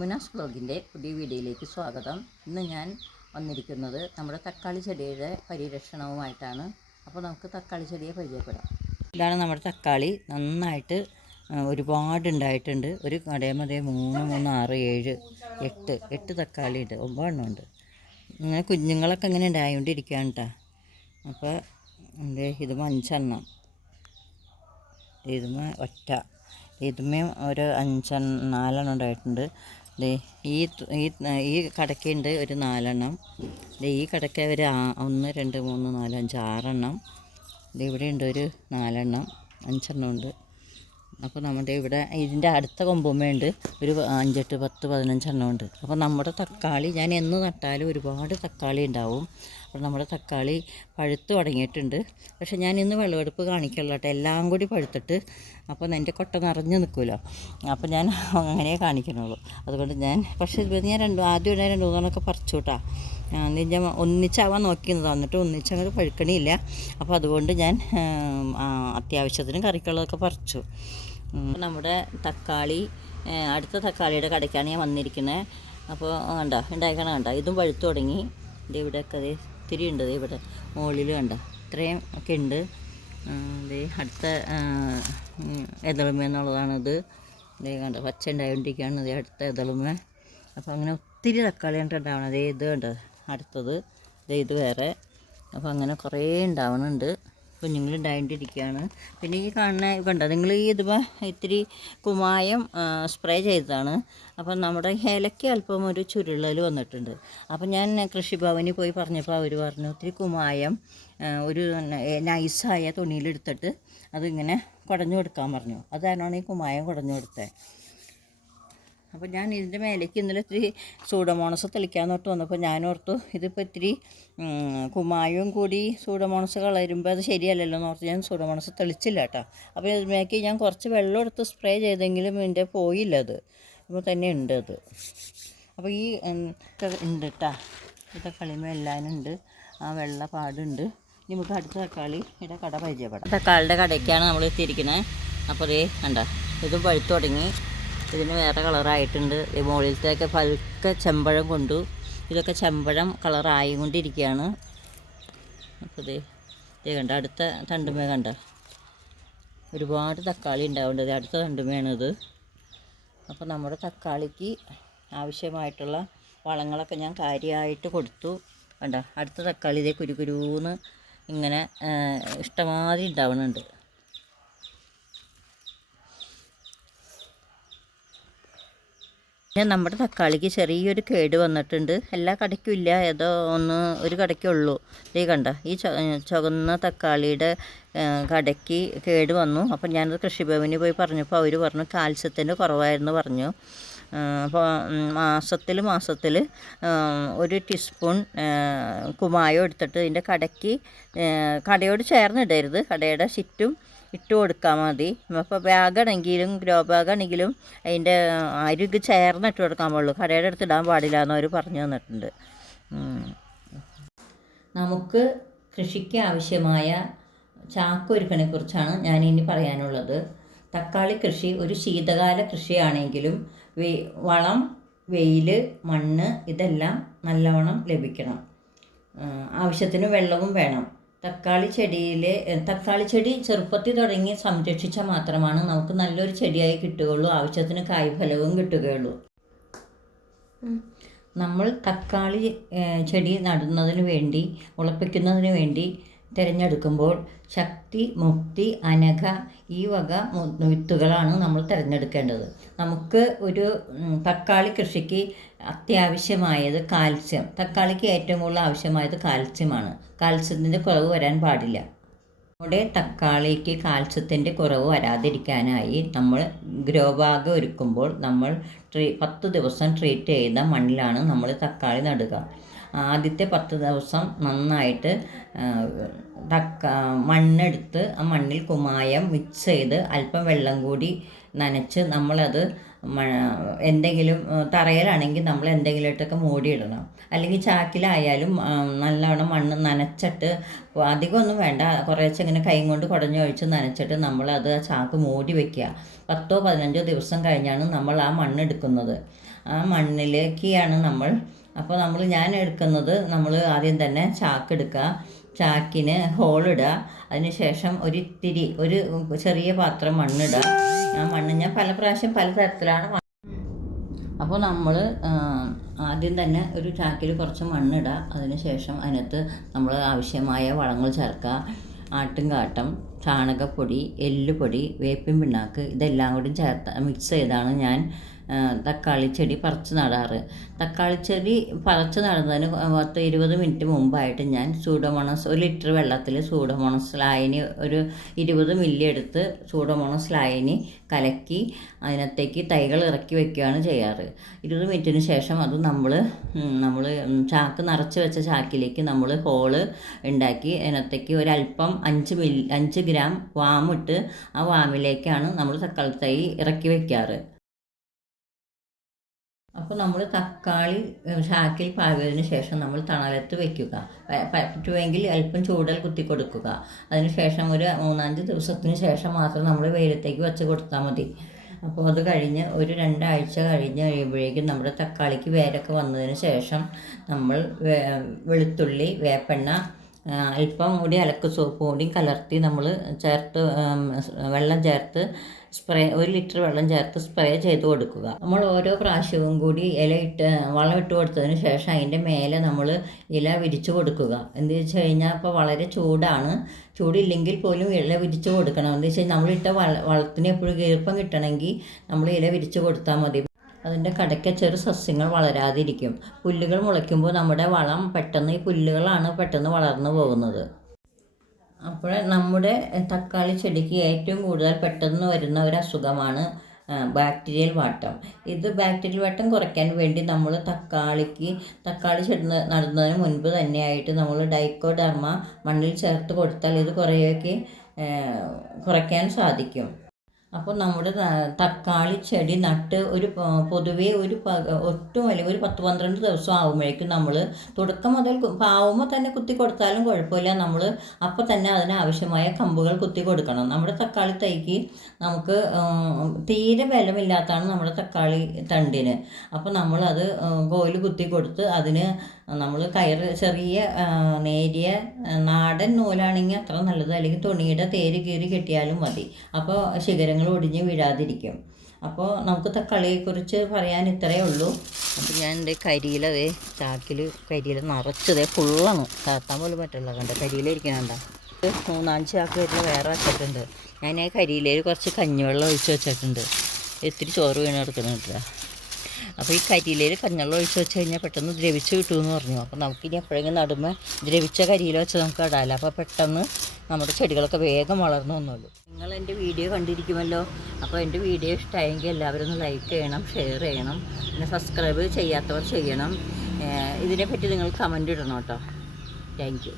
മുനാസ് ബ്ലോഗിന്റെ പുതിയ വീഡിയോയിലേക്ക് സ്വാഗതം. ഇന്ന് ഞാൻ വന്നിരിക്കുന്നത് നമ്മുടെ തക്കാളി ചെടിയുടെ പരിരക്ഷണവുമായിട്ടാണ്. അപ്പോൾ നമുക്ക് തക്കാളി ചെടിയെ പരിചയപ്പെടാം. ഇതാണ് നമ്മുടെ തക്കാളി. നന്നായിട്ട് ഒരുപാട് ഉണ്ടായിട്ടുണ്ട് ഒരു കടയമതേ മൂന്ന് മൂന്ന് ആറ് ഏഴ് എട്ട് എട്ട് തക്കാളി ഉണ്ട്. ഒമ്പതെണ്ണം ഉണ്ട്. ഇങ്ങനെ കുഞ്ഞുങ്ങളൊക്കെ ഇങ്ങനെ ഉണ്ടായോണ്ടിരിക്കുകയാണ് കേട്ടോ അപ്പോൾ എന്തേ ഇത് അഞ്ചെണ്ണം. ഇതുമ ഒറ്റ. ഇതുമേ ഒരു അഞ്ചെണ്ണം നാലെണ്ണം ഉണ്ടായിട്ടുണ്ട്. ദേ ഈ ഈ ഈ കടക്കുണ്ട് ഒരു നാലെണ്ണം. ദേ ഈ കടക്ക ഒരു ഒന്ന് രണ്ട് മൂന്ന് നാല് അഞ്ച് ആറെണ്ണം. ദേ ഇവിടെ ഉണ്ട് ഒരു നാലെണ്ണം. അഞ്ചെണ്ണം ഉണ്ട്. അപ്പോൾ നമ്മുടെ ഇവിടെ ഇതിന്റെ അടുത്ത കൊമ്പുമ്മയുണ്ട്. ഒരു അഞ്ചെട്ട് പത്ത് പതിനഞ്ചെണ്ണം ഉണ്ട്. അപ്പോൾ നമ്മുടെ തക്കാളി ഞാൻ എന്ന് നട്ടാലും ഒരുപാട് തക്കാളി ഉണ്ടാവും. അപ്പോൾ നമ്മുടെ തക്കാളി പഴുത്ത് തുടങ്ങിയിട്ടുണ്ട്. പക്ഷേ ഞാൻ ഇന്ന് വിളവെടുപ്പ് കാണിക്കുള്ളൂ കേട്ടോ. എല്ലാം കൂടി പഴുത്തിട്ട് അപ്പോൾ എന്റെ കൊട്ട നിറഞ്ഞു നിൽക്കുമല്ലോ അപ്പോൾ ഞാൻ അങ്ങനെ കാണിക്കണുള്ളൂ അതുകൊണ്ട് ഞാൻ പക്ഷേ ഇത് ഞാൻ രണ്ട് ആദ്യം ഇടാൻ രണ്ട് മൂന്നെണ്ണമൊക്കെ പറിച്ചു കേട്ടോ. ഞാൻ ഒന്നിച്ചാവാൻ നോക്കിയിരുന്നത്. എന്നിട്ട് ഒന്നിച്ചങ്ങോട്ട് പഴുക്കണിയില്ല അപ്പോൾ അതുകൊണ്ട് ഞാൻ അത്യാവശ്യത്തിന് കറിക്കുള്ളതൊക്കെ പറിച്ചു. നമ്മുടെ തക്കാളി അടുത്ത തക്കാളിയുടെ കടയ്ക്കാണ് ഞാൻ വന്നിരിക്കുന്നത് അപ്പോൾ കണ്ട ഉണ്ടായിക്കണം കണ്ട? ഇതും പഴുത്തു തുടങ്ങി. ഇത് ഇവിടെയൊക്കെ ദേ ഇത്തിരി ഉണ്ട് ഇവിടെ മുകളിൽ കണ്ട? ഇത്രയും ഒക്കെ ഉണ്ട്. ദേ അടുത്ത എതളുമ എന്നുള്ളതാണിത്. ദേ കണ്ട പച്ച ഉണ്ടായോണ്ടിരിക്കുകയാണ് ദേ അടുത്ത എതളുമ അപ്പോൾ അങ്ങനെ ഒത്തിരി തക്കാളി ഉണ്ടാവണം ദേ ഇത് കണ്ടത് അടുത്തത്. ദേ ഇത് വേറെ. അപ്പോൾ അങ്ങനെ കുറേ ഉണ്ടാവണുണ്ട് കുഞ്ഞുങ്ങൾ ഉണ്ടായിട്ടിരിക്കുകയാണ് പിന്നെ ഈ കാണുന്ന കണ്ടോ? നിങ്ങൾ ഈ ഇതുപോ ഇത്തിരി കുമായം സ്പ്രേ ചെയ്തതാണ്. അപ്പം നമ്മുടെ ഇലയ്ക്ക് അല്പം ഒരു ചുരുളൽ വന്നിട്ടുണ്ട്. അപ്പം ഞാൻ കൃഷിഭവനിൽ പോയി പറഞ്ഞപ്പോൾ അവർ പറഞ്ഞു ഒത്തിരി കുമായം ഒരു നൈസായ തുണിയിലെടുത്തിട്ട് അതിങ്ങനെ കുടഞ്ഞു കൊടുക്കാൻ പറഞ്ഞു. അതാണോ ഈ കുമായം കുടഞ്ഞു കൊടുത്തത് അപ്പോൾ ഞാൻ ഇതിന്റെ മേലേക്ക് ഇന്നലെ ഇത്തിരി സൂഡമോണസ് തെളിക്കാൻ തൊട്ട് വന്നപ്പോൾ ഞാൻ ഓർത്തു ഇതിപ്പോൾ ഇത്തിരി കുമായും കുമ്മായവും കൂടി സൂഡമോണസ് കളരുമ്പോൾ അത് ശരിയല്ലല്ലോ എന്ന് ഓർത്ത് ഞാൻ സൂഡമോണസ് തെളിച്ചില്ല കേട്ടോ. അപ്പോൾ ഇതിലേക്ക് ഞാൻ കുറച്ച് വെള്ളം എടുത്ത് സ്പ്രേ ചെയ്തെങ്കിലും ഇതിന്റെ പോയില്ല അത്. അപ്പോൾ തന്നെ ഉണ്ട് അത്. അപ്പോൾ ഈ ഉണ്ട് കേട്ടോ ഇതൊക്കെ കളിമ ആ വെള്ള പാടുണ്ട്. നമുക്ക് അടുത്ത തക്കാളി തക്കാളിയുടെ കട പരിചയപ്പെടാം. തക്കാളിയുടെ കടയ്ക്കാണ് നമ്മൾ എത്തിയിരിക്കുന്നത് അപ്പോൾ ദേ കണ്ട ഇത് പഴുത്തു തുടങ്ങി. ഇതിന് വേറെ കളറായിട്ടുണ്ട്. ഈ മുകളിലത്തേക്ക് പഴുക്കെ ചെമ്പഴം കൊണ്ടു. ഇതൊക്കെ ചെമ്പഴം കളറായി കൊണ്ടിരിക്കുകയാണ്. അപ്പോൾ കണ്ട അടുത്ത തണ്ടുമേ കണ്ട? ഒരുപാട് തക്കാളി ഉണ്ടാവേണ്ടത് അടുത്ത തണ്ടുമയാണിത്. അപ്പോൾ നമ്മുടെ തക്കാളിക്ക് ആവശ്യമായിട്ടുള്ള വളങ്ങളൊക്കെ ഞാൻ കാര്യമായിട്ട് കൊടുത്തു. കണ്ട അടുത്ത തക്കാളി ഇതേ കുരുകുരൂന്ന് ഇങ്ങനെ ഇഷ്ടമാതിരി ഉണ്ടാവുന്നുണ്ട്. പിന്നെ നമ്മുടെ തക്കാളിക്ക് ചെറിയൊരു കേട് വന്നിട്ടുണ്ട്. എല്ലാ കടയ്ക്കും ഇല്ല. ഏതോ ഒന്ന് ഒരു കടയ്ക്കേ ഉള്ളൂ. ഈ കണ്ട ഈ ചുവന്ന തക്കാളിയുടെ കടയ്ക്ക് കേട് വന്നു. അപ്പം ഞാനത് കൃഷിഭവനിൽ പോയി പറഞ്ഞപ്പോൾ അവർ പറഞ്ഞു കാൽസ്യത്തിന്റെ കുറവായിരുന്നു പറഞ്ഞു. അപ്പോൾ മാസത്തിൽ മാസത്തിൽ ഒരു ടീസ്പൂൺ കുമായം എടുത്തിട്ട് ഇതിന്റെ കടയ്ക്ക് കടയോട് ചേർന്നിടരുത്. കടയുടെ ചുറ്റും ഇട്ട് കൊടുക്കാൽ മതി. അപ്പോൾ ബാഗാണെങ്കിലും ഗ്രോ ബാഗാണെങ്കിലും അതിന്റെ ചേർന്ന് ഇട്ട് കൊടുക്കാൻ പാടുള്ളൂ. കടയുടെ അടുത്ത് ഇടാൻ പാടില്ല എന്ന് അവർ പറഞ്ഞു തന്നിട്ടുണ്ട്. നമുക്ക് കൃഷിക്ക് ആവശ്യമായ ചാക്കൊരുക്കണെ കുറിച്ചാണ് ഞാൻ ഇനി പറയാനുള്ളത്. തക്കാളി കൃഷി ഒരു ശീതകാല കൃഷിയാണെങ്കിലും വെ വളം വെയിൽ മണ്ണ് ഇതെല്ലാം നല്ലവണ്ണം ലഭിക്കണം. ആവശ്യത്തിന് വെള്ളവും വേണം. തക്കാളി ചെടിയിൽ തക്കാളി ചെടി ചെറുപ്പത്തിൽ തുടങ്ങി സംരക്ഷിച്ചാൽ മാത്രമാണ് നമുക്ക് നല്ലൊരു ചെടിയായി കിട്ടുകയുള്ളൂ. ആവശ്യത്തിന് കായ്ഫലവും കിട്ടുകയുള്ളൂ. നമ്മൾ തക്കാളി ചെടി നടുന്നതിന് വേണ്ടി മുളപ്പിക്കുന്നതിന് വേണ്ടി തിരഞ്ഞെടുക്കുമ്പോൾ ശക്തി മുക്തി അനഘ ഈ വക വിത്തുകളാണ് നമ്മൾ തിരഞ്ഞെടുക്കേണ്ടത്. നമുക്ക് ഒരു തക്കാളി കൃഷിക്ക് അത്യാവശ്യമായത് കാൽസ്യം. തക്കാളിക്ക് ഏറ്റവും കൂടുതൽ ആവശ്യമായത് കാൽസ്യമാണ്. കാൽസ്യത്തിന്റെ കുറവ് വരാൻ പാടില്ല. നമ്മുടെ തക്കാളിക്ക് കാൽസ്യത്തിന്റെ കുറവ് വരാതിരിക്കാനായി നമ്മൾ ഗ്രോ ബാഗ് ഒരുക്കുമ്പോൾ നമ്മൾ ട്രീ പത്ത് ദിവസം ട്രീറ്റ് ചെയ്ത മണ്ണിലാണ് നമ്മൾ തക്കാളി നടുക. ആദ്യത്തെ പത്ത് ദിവസം നന്നായിട്ട് തക്ക മണ്ണെടുത്ത് ആ മണ്ണിൽ കുമ്മായം മിക്സ് ചെയ്ത് അല്പം വെള്ളം കൂടി നനച്ച് നമ്മളത് എന്തെങ്കിലും തറയിലാണെങ്കിൽ നമ്മൾ എന്തെങ്കിലും ഇട്ടൊക്കെ മൂടിയിടണം. അല്ലെങ്കിൽ ചാക്കിലായാലും നല്ലവണ്ണം മണ്ണ് നനച്ചിട്ട് അധികമൊന്നും വേണ്ട. കുറേശ്ശെ ഇങ്ങനെ കൈ കൊണ്ട് കുടഞ്ഞൊഴിച്ച് നനച്ചിട്ട് നമ്മളത് ചാക്ക് മൂടി വെക്കുക. പത്തോ പതിനഞ്ചോ ദിവസം കഴിഞ്ഞാണ് നമ്മൾ ആ മണ്ണെടുക്കുന്നത്. ആ മണ്ണിലേക്കാണ് നമ്മൾ അപ്പോൾ നമ്മൾ ഞാൻ എടുക്കുന്നത് നമ്മൾ ആദ്യം തന്നെ ചാക്ക് എടുക്കുക. ചാക്കിന് ഹോളിടുക അതിനുശേഷം ഒരിത്തിരി ഒരു ചെറിയ പാത്രം മണ്ണിടുക ആ മണ്ണ് ഞാൻ പല പ്രാവശ്യം പല തരത്തിലാണ് അപ്പോൾ നമ്മൾ ആദ്യം തന്നെ ഒരു ചാക്കിൽ കുറച്ച് മണ്ണിടുക അതിനുശേഷം അതിനകത്ത് നമ്മൾ ആവശ്യമായ വളങ്ങൾ ചേർക്കുക. ആട്ടുംകാട്ടം ചാണകപ്പൊടി എല്ലുപൊടി വേപ്പിൻ പിണ്ണാക്ക് ഇതെല്ലാം കൂടി ചേർത്ത് മിക്സ് ചെയ്താണ് ഞാൻ തക്കാളി ചെടി പറിച്ച് നടാറ്. തക്കാളി ചെടി പറിച്ച് നടുന്നതിന് പത്ത് ഇരുപത് മിനിറ്റ് മുമ്പായിട്ട് ഞാൻ സൂഡോമോണസ് ഒരു ലിറ്റർ വെള്ളത്തിൽ സൂഡോമോണസ് ലായനി ഒരു ഇരുപത് മില്ലി എടുത്ത് സൂഡോമോണസ് ലായനി കലക്കി അതിനകത്തേക്ക് തൈകൾ ഇറക്കി വെക്കുകയാണ് ചെയ്യാറ്. ഇരുപത് മിനിറ്റിന് ശേഷം അത് നമ്മൾ നമ്മൾ ചാക്ക് നിറച്ച് വെച്ച ചാക്കിലേക്ക് നമ്മൾ ഹോൾ ഉണ്ടാക്കി അതിനകത്തേക്ക് ഒരല്പം അഞ്ച് മില്ലി അഞ്ച് ഗ്രാം വാമിട്ട് ആ വാമിലേക്കാണ് നമ്മൾ തക്കാളി തൈ ഇറക്കി വെക്കാറ്. അപ്പോൾ നമ്മൾ തക്കാളി ചാക്കിൽ പാകിയതിന് ശേഷം നമ്മൾ തണലത്ത് വയ്ക്കുക പറ്റുമെങ്കിൽ അല്പം ചൂടൽ കുത്തി കൊടുക്കുക. അതിനുശേഷം ഒരു മൂന്നാഞ്ച് ദിവസത്തിന് ശേഷം മാത്രം നമ്മൾ വെയിലത്തേക്ക് വെച്ച് കൊടുത്താൽ മതി. അപ്പോൾ അത് കഴിഞ്ഞ് ഒരു രണ്ടാഴ്ച കഴിഞ്ഞ് കഴിയുമ്പോഴേക്കും നമ്മുടെ തക്കാളിക്ക് വേരൊക്കെ വന്നതിന് ശേഷം നമ്മൾ വെളുത്തുള്ളി വേപ്പെണ്ണ അല്പം കൂടി അലക്ക് സോപ്പ് കൂടി കലർത്തി നമ്മൾ ചേർത്ത് വെള്ളം ചേർത്ത് സ്പ്രേ ഒരു ലിറ്റർ വെള്ളം ചേർത്ത് സ്പ്രേ ചെയ്ത് കൊടുക്കുക. നമ്മൾ ഓരോ പ്രാവശ്യവും കൂടി ഇല ഇട്ട് വളം ഇട്ട് കൊടുത്തതിന് ശേഷം അതിന്റെ മേലെ നമ്മൾ ഇല വിരിച്ചു കൊടുക്കുക. എന്ത് വെച്ച് കഴിഞ്ഞാൽ ഇപ്പോൾ വളരെ ചൂടാണ്. ചൂടില്ലെങ്കിൽ പോലും ഇല വിരിച്ചു കൊടുക്കണം. എന്ന് വെച്ചാൽ നമ്മളിട്ട വള വളത്തിന് എപ്പോഴും ഈർപ്പം കിട്ടണമെങ്കിൽ നമ്മൾ ഇല വിരിച്ചു കൊടുത്താൽ മതി. അതിന്റെ കടയ്ക്ക് ചെറു സസ്യങ്ങൾ വളരാതിരിക്കും. പുല്ലുകൾ മുളയ്ക്കുമ്പോൾ നമ്മുടെ വളം പെട്ടെന്ന് ഈ പുല്ലുകളാണ് പെട്ടെന്ന് വളർന്നു പോകുന്നത്. അപ്പോൾ നമ്മുടെ തക്കാളി ചെടിക്ക് ഏറ്റവും കൂടുതൽ പെട്ടെന്ന് വരുന്ന ഒരു അസുഖമാണ് ബാക്ടീരിയൽ വാട്ടം. ഇത് ബാക്ടീരിയൽ വാട്ടം കുറയ്ക്കാൻ വേണ്ടി നമ്മൾ തക്കാളിക്ക് തക്കാളി ചെടി നടുന്നതിന് മുൻപ് തന്നെയായിട്ട് നമ്മൾ ഡൈക്കോഡർമ മണ്ണിൽ ചേർത്ത് കൊടുത്താൽ ഇത് കുറേയൊക്കെ കുറയ്ക്കാൻ സാധിക്കും. അപ്പോൾ നമ്മുടെ തക്കാളി ചെടി നട്ട് ഒരു പൊതുവേ ഒരു ഒട്ടും അല്ലെങ്കിൽ ഒരു പത്ത് പന്ത്രണ്ട് ദിവസം ആകുമ്പോഴേക്കും നമ്മൾ തുടക്കം മുതൽ പാവുമ്പോൾ തന്നെ കുത്തി കൊടുത്താലും കുഴപ്പമില്ല. നമ്മൾ അപ്പോൾ തന്നെ അതിനാവശ്യമായ കമ്പുകൾ കുത്തി കൊടുക്കണം. നമ്മുടെ തക്കാളി തൈക്ക് നമുക്ക് തീരെ ബലമില്ലാത്തതാണ് നമ്മുടെ തക്കാളി തണ്ടിന്. അപ്പോൾ നമ്മളത് കോയിൽ കുത്തി കൊടുത്ത് അതിന് നമ്മൾ കയർ ചെറിയ നേരിയ നാടൻ നൂലാണെങ്കിൽ അത്ര നല്ലത്. അല്ലെങ്കിൽ തുണിയുടെ തേര് കീറി കെട്ടിയാലും മതി. അപ്പോൾ ശിഖരങ്ങൾ ഒടിഞ്ഞ് വീഴാതിരിക്കും. അപ്പോൾ നമുക്ക് തക്കാളിയെക്കുറിച്ച് പറയാൻ ഇത്രയേ ഉള്ളൂ. അപ്പോൾ ഞാൻ എന്റെ കരിയിലതേ ചാക്കിൽ കരിയില നിറച്ചതേ ഫുള്ളാണ് താത്താൻ പോലും പറ്റില്ല കണ്ട? കരിയിലിരിക്കണണ്ട മൂന്നാഞ്ച് ചാക്ക് വരുന്ന വേറെ വെച്ചിട്ടുണ്ട്. ഞാൻ ആ കരിയിലേക്ക് കുറച്ച് കഞ്ഞിവെള്ളം ഒഴിച്ച് വെച്ചിട്ടുണ്ട്. ഇത്തിരി ചോറ് വീണ് അപ്പോൾ ഈ കരിയിലേൽ കഞ്ഞെള്ളം ഒഴിച്ച് വെച്ച് കഴിഞ്ഞാൽ പെട്ടെന്ന് ദ്രവിച്ച് കിട്ടുമെന്ന് പറഞ്ഞു. അപ്പോൾ നമുക്കിനി എപ്പോഴെങ്കിലും നടുമ്പോൾ ദ്രവിച്ച കരിയില വെച്ച് നമുക്ക് ഇടാമല്ലോ അപ്പോൾ പെട്ടെന്ന് നമ്മുടെ ചെടികളൊക്കെ വേഗം വളർന്നു വന്നുള്ളൂ നിങ്ങൾ എന്റെ വീഡിയോ കണ്ടിരിക്കുമല്ലോ. അപ്പോൾ എന്റെ വീഡിയോ ഇഷ്ടമായെങ്കിൽ എല്ലാവരും ഒന്ന് ലൈക്ക് ചെയ്യണം ഷെയർ ചെയ്യണം പിന്നെ സബ്സ്ക്രൈബ് ചെയ്യാത്തവർ ചെയ്യണം. ഇതിനെപ്പറ്റി നിങ്ങൾ കമന്റ് ഇടണം കേട്ടോ. Thank you